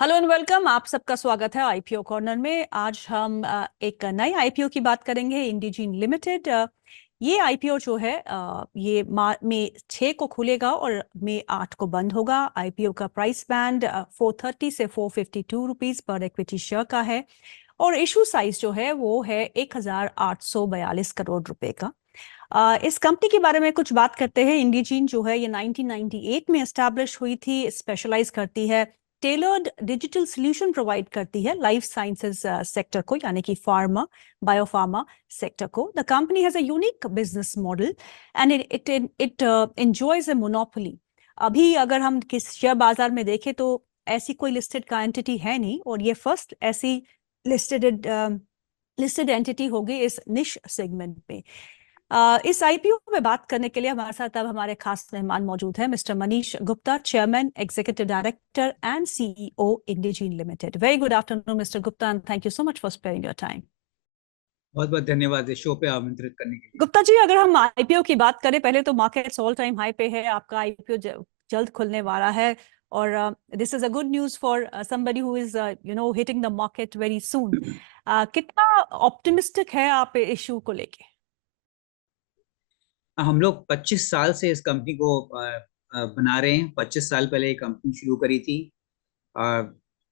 Hello and welcome. आप सबका स्वागत है आईपीओ कॉर्नर में। आज हम एक नए आईपीओ की बात करेंगे, इंडिजीन लिमिटेड। ये आईपीओ जो है ये मई 6 को खुलेगा और मई 8 को बंद होगा। आईपीओ का प्राइस बैंड 430 से 452 रुपीस पर इक्विटी शेयर का है और इशू साइज जो है वो है 1842 करोड़ रुपए का। इस कंपनी के बारे में कुछ बात करते हैं। इंडिजीन जो है ये 1998 में एस्टैब्लिश हुई थी। स्पेशलाइज करती है, टेलर्ड डिजिटल सॉल्यूशन प्रोवाइड करती है लाइफ साइंसेज सेक्टर को, यानी कि फार्मा बायोफार्मा सेक्टर को। The company has a unique business model and it enjoys a monopoly. अभी अगर हम किस शेयर बाजार में देखें तो ऐसी कोई लिस्टेड का एंटिटी है नहीं और ये फर्स्ट ऐसी लिस्टेड लिस्टेड एंटिटी होगी इस निश सेगमेंट में। इस आईपीओ में बात करने के लिए हमारे साथ अब हमारे खास मेहमान मौजूद हैं, mister Manish Gupta, chairman, executive director and CEO Indegene limited. Very good afternoon mister Gupta and thank you so much for sparing your time. बहुत बहुत धन्यवाद इस शो पे आमंत्रित करने के लिए। गुप्ता जी, अगर हम आईपीओ की बात करें, पहले तो मार्केट ऑल टाइम हाई पे है। आपका आईपीओ जल्द खुलने वाला है और this is a good news for somebody who is hitting the market very soon. कितना ऑप्टिमिस्टिक है आप इशू को लेके? हम लोग 25 साल से इस कंपनी को बना रहे हैं। 25 साल पहले ये कंपनी शुरू करी थी।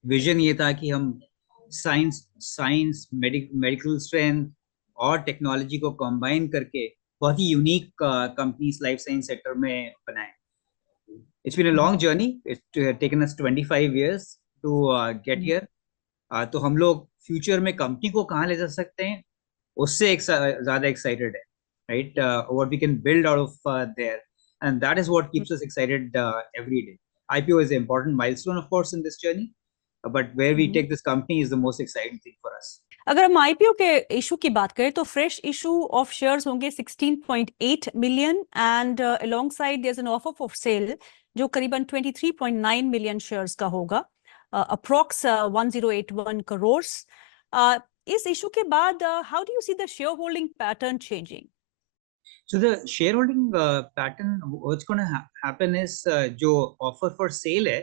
विजन ये था कि हम साइंस साइंस मेडिकल स्ट्रेंथ और टेक्नोलॉजी को कंबाइन करके बहुत ही unique companies life science sector में बनाएं। It's been a long journey, it's taken us 25 years to get here. तो हम लोग फ्यूचर में कंपनी को कहाँ ले जा सकते हैं उससे एक ज्यादा एक्साइटेड है, right? What we can build out of there, and that is what keeps us excited every day. IPO is an important milestone, of course, in this journey, but where we take this company is the most exciting thing for us. अगर हम IPO के issue की बात करें तो fresh issue of shares होंगे 16.8 million and alongside there is an offer for sale जो करीबन 23.9 मिलियन शेयर्स का होगा, अप्रॉक्स 1081 करोड़। इस इशू के बाद how do you see the share holding pattern changing? So the shareholding pattern, what's going to happen is जो offer for sale है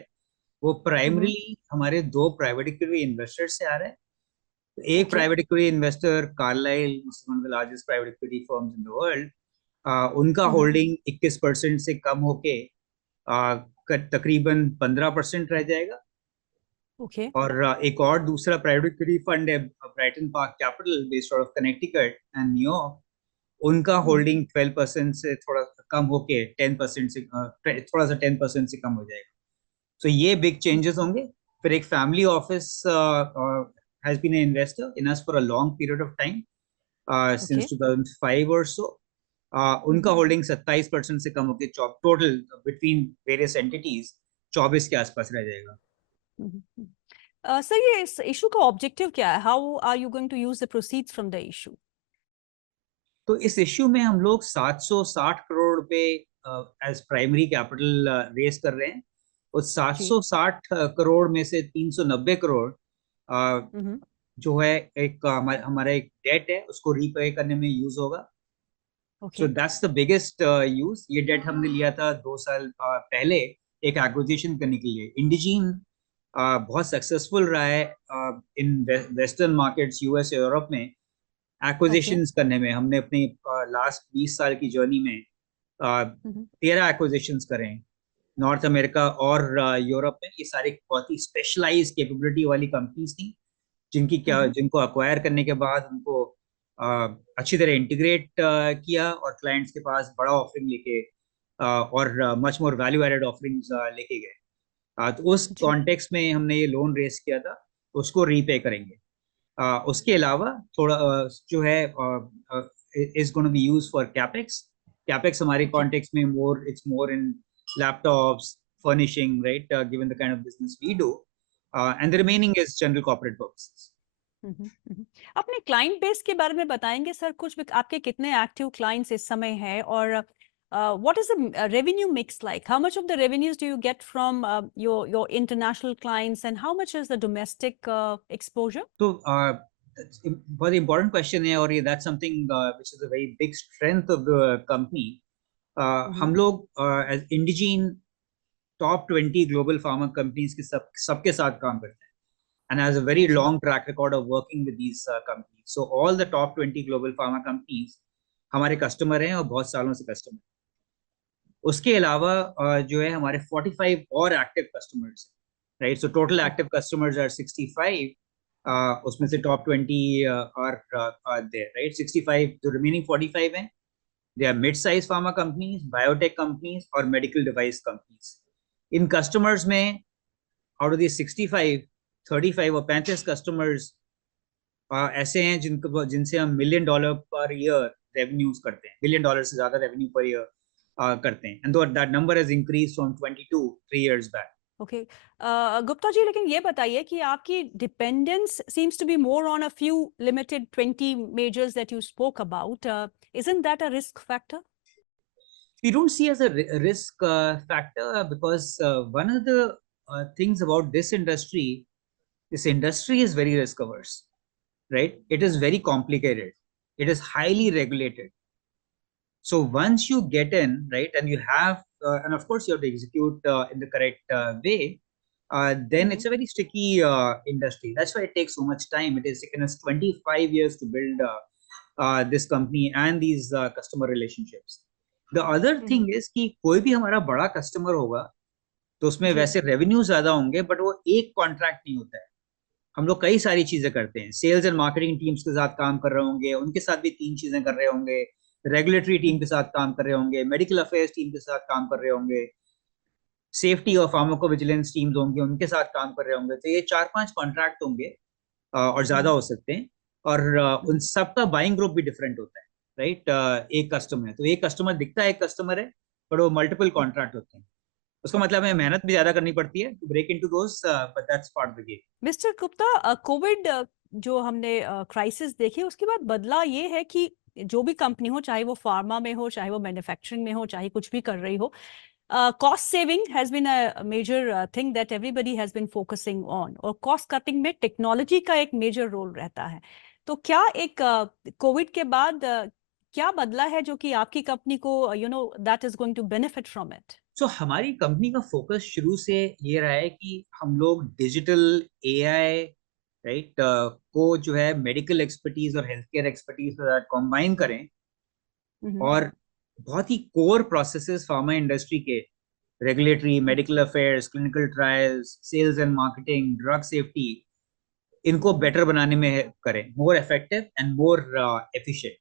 वो प्राइमरीली हमारे दो प्राइवेट इक्विटी इन्वेस्टर से आ रहे हैं। एक okay. Private equity investor Carlyle, one of the largest private equity firms in the world, उनका होल्डिंग 21% से कम होके तकरीबन 15% रह जाएगा। ओके। और एक और दूसरा प्राइवेट इक्विटी फंड है Brighton Park Capital, based out of Connecticut and न्यूयॉर्क। उनका होल्डिंग 12% से थोड़ा कम होके 10% से थोड़ा सा 10% से कम हो जाएगा। तो ये बिग चेंजेस होंगे। फिर एक family office has been an investor in us for a long period of time, okay. Since 2005 और सो। उनका होल्डिंग 27% से कम होकर टोटल बिटवीन वेरियस एंटिटीज 24 के आसपास रह जाएगा। सर, ये इस इशू का ऑब्जेक्टिव क्या है? How are you going to use the proceeds from the issue? तो इस इश्यू में हम लोग 760 करोड़ रुपए एज प्राइमरी कैपिटल रेस कर रहे हैं। उस जी। 760 करोड़ में से 390 करोड़ जो है एक हमारा एक डेट है, उसको रीपे करने में यूज होगा। So okay. That's the biggest use. ये डेट हमने लिया था 2 साल पहले एक एक्विजिशन करने के लिए। इंडिजीन बहुत सक्सेसफुल रहा है in western markets, US, Europe में ओके। एक्विजिशंस करने में। हमने अपनी लास्ट 20 साल की जर्नी में 13 एक्विजिशंस करे हैं नॉर्थ अमेरिका और यूरोप में। ये सारी बहुत ही स्पेशलाइज कैपेबिलिटी वाली कंपनीज थी जिनको अक्वायर करने के बाद उनको अच्छी तरह इंटीग्रेट किया और क्लाइंट्स के पास बड़ा ऑफरिंग लेके और much more value added offerings लेके गए। तो उस जी। कॉन्टेक्स्ट में हमने ये लोन रेस किया था, उसको रीपे करेंगे। उसके अलावा थोड़ा जो है is going to be used for capex. Capex हमारे ओके। कॉन्टेक्स्ट में it's more in laptops, furnishing, right, given the kind of business we do, and the remaining is general corporate purposes. अपने client base के बारे में बताएंगे sir कुछ? आपके कितने एक्टिव क्लाइंट्स इस समय हैं और what is the revenue mix like? How much of the revenues do you get from your international clients and how much is the domestic exposure? तो बहुत इंपॉर्टेंट क्वेश्चन है और ये that's something which is a very big strength of the company. हम लोग as Indegene top 20 global pharma companies के सबके साथ काम करते हैं and has a very अच्छा। long track record of working with these companies. So all the top 20 global pharma companies हमारे कस्टमर हैं और बहुत सालों से कस्टमर। उसके अलावा जो है हमारे 45 और active customers, right? So total active customers are 65, उसमें से टॉप 20 आर देयर, राइट? 65, जो रिमेनिंग 45 हैं, they are mid size pharma companies, biotech companies और मेडिकल डिवाइस कंपनीज। इन कस्टमर्स में आउट ऑफ दी 65, 35 और 35 कस्टमर्स ऐसे हैं जिनसे हम $1 मिलियन पर ईयर रेवेन्यूज करते हैं, $1 बिलियन से ज्यादा रेवेन्यू पर ईयर करते हैं, and that number has increased from 22 3 years back. Okay. Gupta ji, लेकिन ये बताइए कि आपकी dependence seems to be more on a few limited 20 majors that you spoke about. Isn't that a risk factor? We don't see as a risk factor because one of the things about this industry is very risk averse, right? It is very complicated. It is highly regulated. So once you get in, right, and you have, and of course you have to execute in the correct way, then it's a very sticky industry. That's why it takes so much time. It has taken us 25 years to build this company and these customer relationships. The other thing is कि कोई भी हमारा बड़ा customer होगा तो उसमें जी। वैसे revenue ज्यादा होंगे, बट वो एक कॉन्ट्रैक्ट नहीं होता है। हम लोग कई सारी चीजें करते हैं, सेल्स एंड मार्केटिंग टीम्स के साथ काम कर रहे होंगे, उनके साथ भी 3 चीजें कर रहे होंगे, रेगुलेटरी टीम के साथ काम कर रहे होंगे, मेडिकल अफेयर्स टीम के साथ काम कर रहे होंगे, सेफ्टी और फार्माकोविजिलेंस टीम्स होंगे, उनके साथ काम कर रहे होंगे। तो ये 4-5 कॉन्ट्रैक्ट होंगे और ज्यादा हो सकते हैं, और उन सबका बाइंग ग्रुप भी डिफरेंट होता है, राइट? एक कस्टमर है तो एक कस्टमर दिखता है, एक कस्टमर है, पर वो मल्टीपल कॉन्ट्रैक्ट होते हैं। उसका मतलब हमें मेहनत भी ज्यादा करनी पड़ती है to break into those, but that's part of the game. Mister Gupta, covid जो हमने क्राइसिस देखी, उसके बाद बदला ये है कि जो भी कंपनी हो, चाहे वो फार्मा में हो, चाहे वो मैन्युफैक्चरिंग में हो, चाहे कुछ भी कर रही हो, cost saving has been a major thing that everybody has been focusing on, और कॉस्ट कटिंग में टेक्नोलॉजी का एक मेजर रोल रहता है। तो क्या एक कोविड के बाद क्या बदला है जो कि आपकी कंपनी को that is going to benefit from it? So हमारी कंपनी का फोकस शुरू से ये रहा है कि हम लोग डिजिटल एआई, राइट, को जो है मेडिकल एक्सपर्टीज और हेल्थ केयर एक्सपर्टीज के साथ कंबाइन करें, और बहुत ही कोर प्रोसेसेस फार्मा इंडस्ट्री के, regulatory, medical affairs, clinical trials, sales and marketing, drug safety, इनको बेटर बनाने में करें, more effective and more efficient,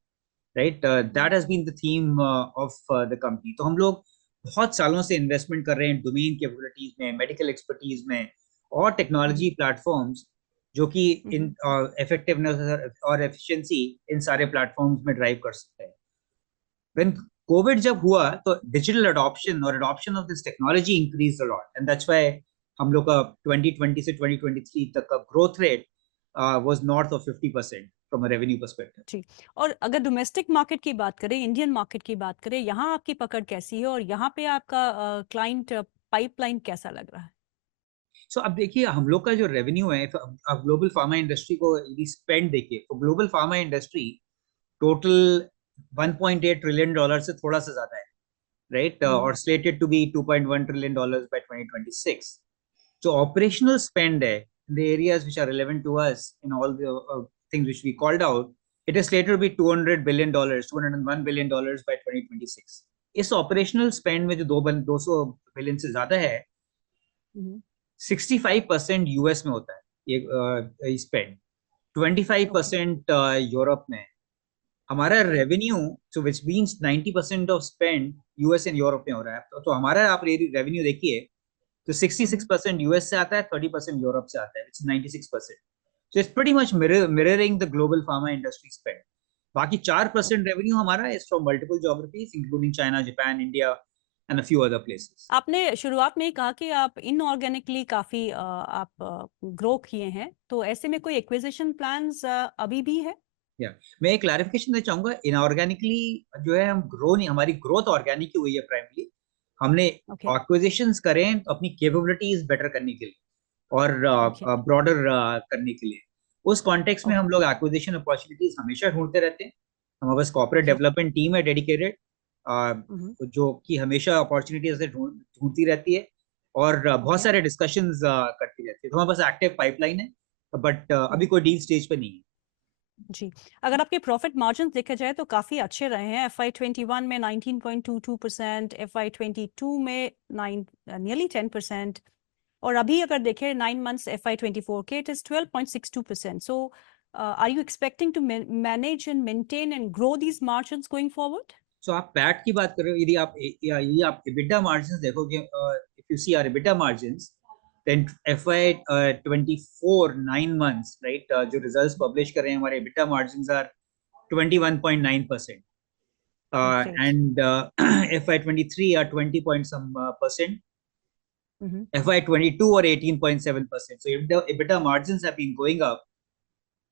right? That has been the theme of the company. तो हम लोग बहुत सालों से इन्वेस्टमेंट कर रहे हैं डोमेन कैपेबिलिटीज में, मेडिकल एक्सपर्टीज में, और टेक्नोलॉजी प्लेटफॉर्म्स जो कि इन इफेक्टिवनेस और एफिशिएंसी इन सारे प्लेटफॉर्म्स में ड्राइव कर सकते हैं। व्हेन कोविड जब हुआ तो digital adoption of this technology increase a lot, and that's why हम लोग का 2020 से 2023 तक का growth rate was north of 50% from a revenue perspective. जी। और अगर डोमेस्टिक मार्केट की बात करें, इंडियन मार्केट की बात करें, यहाँ आपकी पकड़ कैसी है और यहाँ पे आपका क्लाइंट पाइपलाइन कैसा लग रहा है? सो अब देखिए, हम लोग का जो रेवेन्यू है, अब ग्लोबल फार्मा इंडस्ट्री को यदि स्पेंड देखिए, तो global pharma industry total $1.8 trillion से थोड़ा सा ज्यादा है, राइट? और slated to be $2.1 trillion by 2026। जो ऑपरेशनल स्पेंड है, the areas which are relevant to us in all the things which we called out, it is slated to be $200 billion, $201 billion by 2026। इस operational spend में जो 200 billion से ज्यादा है, 65% US में होता है ये स्पेंड, 25% यूरोप में। हमारा revenue, so which means 90% of spend US and Europe में हो रहा है। तो हमारा आप रेवेन्यू देखिए, तो 66% यूएस से आता है, 30% यूरोप से आता है, विच 96%। So it's pretty much mirroring the global pharma industry spend. बाकी 4% रेवेन्यू हमारा is from multiple geographies including China, Japan, India and a few other places. आपने शुरुआत में ही कहा कि आप इनऑर्गेनिकली काफी आप ग्रो किए हैं, तो ऐसे में कोई एक्विजिशन प्लान्स अभी भी है? या मैं एक क्लैरिफिकेशन देना चाहूंगा, इनऑर्गेनिकली जो है हम ग्रो नहीं, हमारी ग्रोथ ऑर्गेनिक ही हुई है प्राइमरी। हमने ओके। एक्विजिशंस करें तो अपनी कैपेबिलिटीज बेटर करने के लिए और ओके। ब्रॉडर करने के लिए। उस कॉन्टेक्स्ट में हम ओके। लोग एक्विजिशन अपॉर्चुनिटीज हमेशा ढूंढते रहते हैं। हमारे पास कॉर्पोरेट जी। डेवलपमेंट टीम है डेडिकेटेड, जो कि हमेशा अपॉर्चुनिटीज ढूंढती रहती है। और बहुत Okay. सारे डिस्कशंस करती रहती है। तो हमारे पास एक्टिव पाइपलाइन है, बट अभी कोई डील स्टेज पे नहीं है। जी, अगर आपके प्रॉफिट मार्जिन देखे जाए तो काफ़ी अच्छे रहे हैं। FY21 में 19.22%, FY22 में 9 नियरली 10% और अभी अगर देखें 9 मंथ्स FY24 के it is 12.62%. So are you expecting to manage and maintain and grow these margins going forward? So आप पैट की बात कर रहे हो, यदि आप EBITDA मार्जिन्स देखोगे, if you see our EBITDA margins, then FY24 9 months, right, जो रिजल्ट्स पब्लिश कर रहे हैं हमारे EBITDA margins are 21.9%, Great. and FY23 are 20 point some percent, Mhm. FY22 or 18.7%. So if the EBITDA margins have been going up,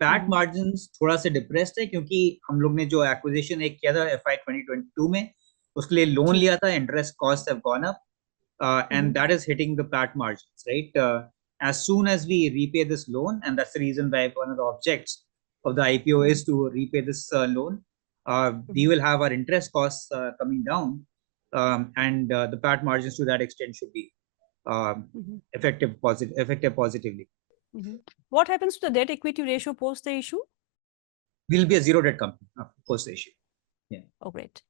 PAT Mhm. Margins थोड़ा सा depressed है, क्योंकि हम लोग ने जो एक्विजिशन एक किया था FY 2022 में, उसके लिए लोन जी। लिया था, interest cost have gone up, and Mhm. that is hitting the PAT margins, right? As soon as we repay this loan, and that's the reason why one of the objects of the IPO Mhm. is to repay this loan, we Mhm. will have our interest costs coming down, and the PAT margins to that extent should be Mhm. effective positively. Mhm. What happens to the debt equity ratio post the issue? We'll be a zero debt company post the issue. Yeah. Oh, great.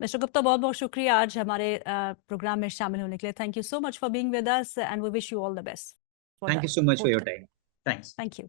Mr. Gupta, बहुत बहुत शुक्रिया आज हमारे programme में शामिल होने के लिए. Thank you so much for being with us and we wish you all the best for Thank the you so much for your forthcoming. time. Thanks. Thank you.